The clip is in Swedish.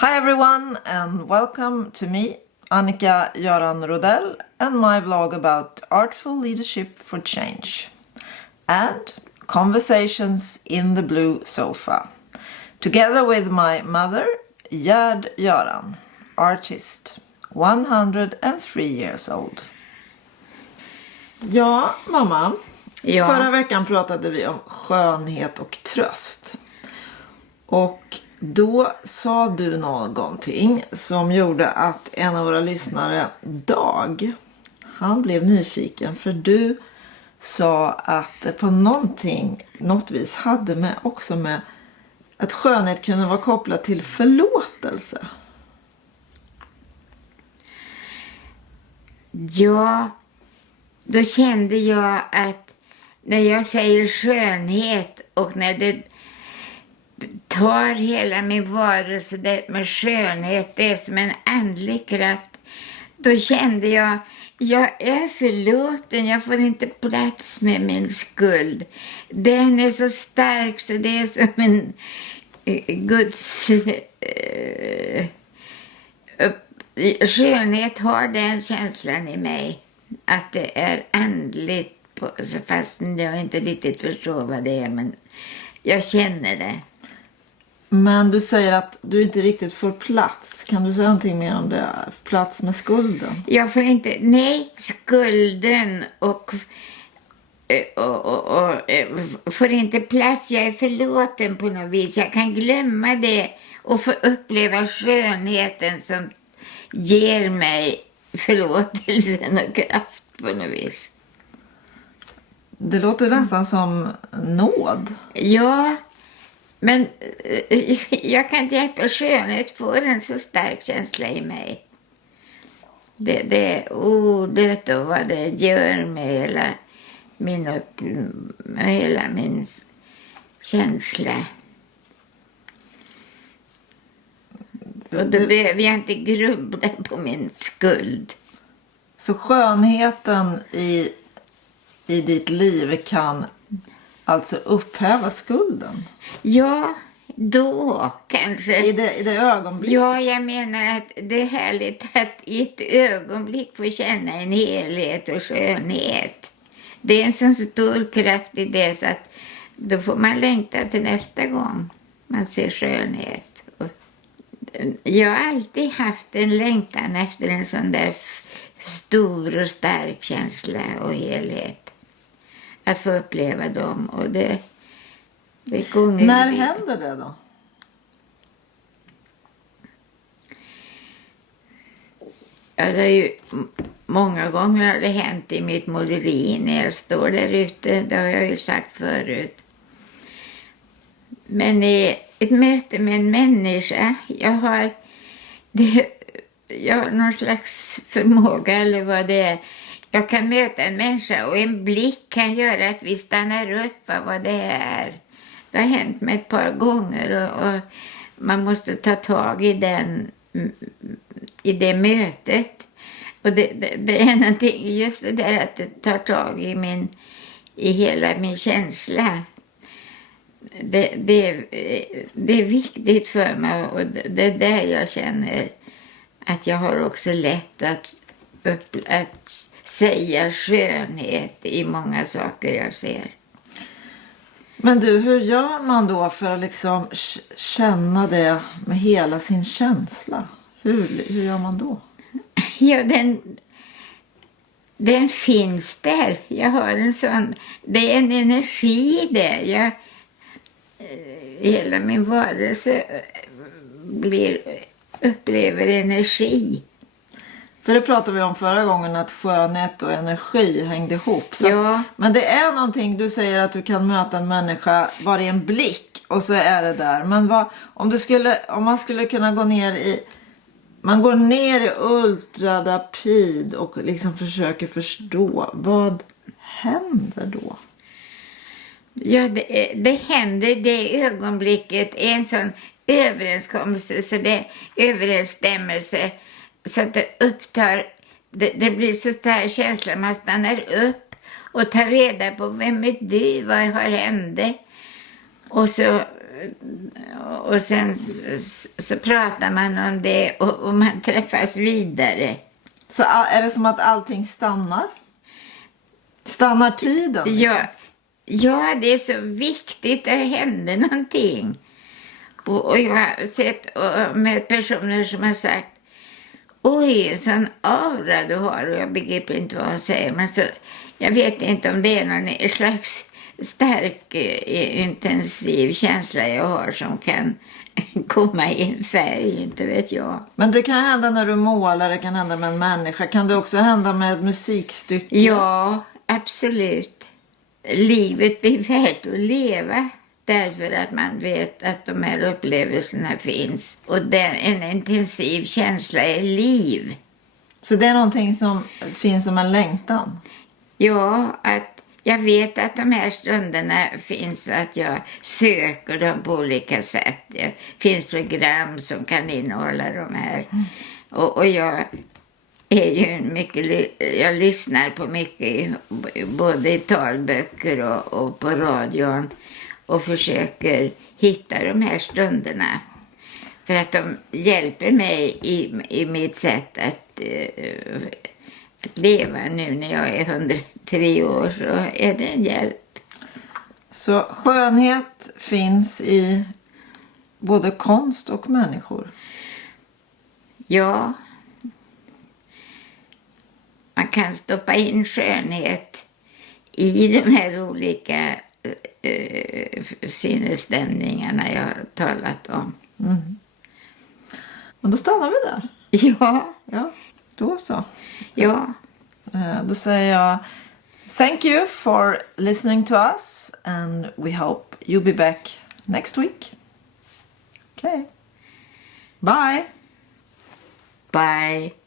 Hi everyone and welcome to me, Annika Göran Rodell, and my vlog about artful leadership for change and conversations in the blue sofa, together with my mother, Gerd Göran, artist, 103 years old. Ja, mamma. Ja. Förra veckan pratade vi om skönhet och tröst. Och då sa du någonting som gjorde att en av våra lyssnare, Dag, han blev nyfiken. För du sa att det på något vis hade med att skönhet kunde vara kopplat till förlåtelse. Ja, då kände jag att när jag säger skönhet och när det tar hela min varelse, det med skönhet, det är som en andlig kraft. Då kände jag är förlåten, jag får inte plats med min skuld. Den är så stark så det är som en Guds skönhet har den känslan i mig. Att det är andligt, fast jag inte riktigt förstår vad det är, men jag känner det. Men du säger att du inte riktigt får plats. Kan du säga någonting mer om det? Plats med skulden? Jag får inte, nej, skulden och får inte plats. Jag är förlåten på något vis. Jag kan glömma det och få uppleva skönheten som ger mig förlåtelsen och kraft på något vis. Det låter nästan som nåd. Ja, men jag kan inte hjälpa skönhet får en så stark känsla i mig. Det är ordet och vad det gör med hela min känsla. Och då behöver jag inte grubbla på min skuld. Så skönheten i ditt liv kan alltså upphäva skulden? Ja, då kanske. I det ögonblicket? Ja, jag menar att det är härligt att i ett ögonblick få känna en helhet och skönhet. Det är en så stor kraft i det så att då får man längta till nästa gång man ser skönhet. Jag har alltid haft en längtan efter en sån där stor och stark känsla och helhet. Att få uppleva dem och det gånger. När händer det då? Ja, det är ju många gånger har det hänt i mitt måleri när jag står där ute. Det har jag ju sagt förut. Men i ett möte med en människa, jag har någon slags förmåga eller vad det är. Jag kan möta en människa och en blick kan göra att vi stannar upp av vad det är. Det har hänt mig ett par gånger och man måste ta tag i det mötet. Och det är någonting, just det där att det tar tag i hela min känsla. Det är viktigt för mig och det är där jag känner att jag har också lätt att säga skönhet i många saker jag ser. Men du, hur gör man då för att liksom känna det med hela sin känsla? Hur gör man då? Ja, den finns där. Jag har en sån, det är en energi i det. Hela min varelse upplever energi. För det pratade vi om förra gången, att skönhet och energi hängde ihop. Så, ja. Men det är någonting, du säger att du kan möta en människa bara i en blick och så är det där. Men om man skulle kunna gå ner i... Man går ner i ultrarapid och liksom försöker förstå. Vad händer då? Ja, det händer det ögonblicket. En sån överenskommelse, så det överensstämmelse. Så att det upptar, det blir så stark känsla. Man stannar upp och tar reda på vem är du, vad har hände. Och så och sen så pratar man om det och man träffas vidare. Så är det som att allting stannar? Stannar tiden? Ja, det är så viktigt att det händer någonting. Och jag har sett med personer som har sagt, oj, sån aura du har, och jag begriper inte vad hon säger. Men så, jag vet inte om det är någon slags stark, intensiv känsla jag har som kan komma i en färg, inte vet jag. Men det kan hända när du målar, det kan hända med en människa. Kan det också hända med ett musikstycke? Ja, absolut. Livet blir värt att leva därför att man vet att de här upplevelserna finns. Och det är en intensiv känsla i liv. Så det är någonting som finns som en längtan? Ja, att jag vet att de här stunderna finns, att jag söker dem på olika sätt. Det finns program som kan innehålla de här. Och jag är ju jag lyssnar på mycket, både i talböcker och på radion, och försöker hitta de här stunderna. För att de hjälper mig i mitt sätt att leva nu när jag är 103 år, så är det en hjälp. Så skönhet finns i både konst och människor? Ja. Man kan stoppa in skönhet i de här olika sinnesstämningarna jag har talat om. Mm. Men då stannar vi där. Ja, Då så. ja. Då säger jag thank you for listening to us and we hope you'll be back next week. Okay. Bye. Bye.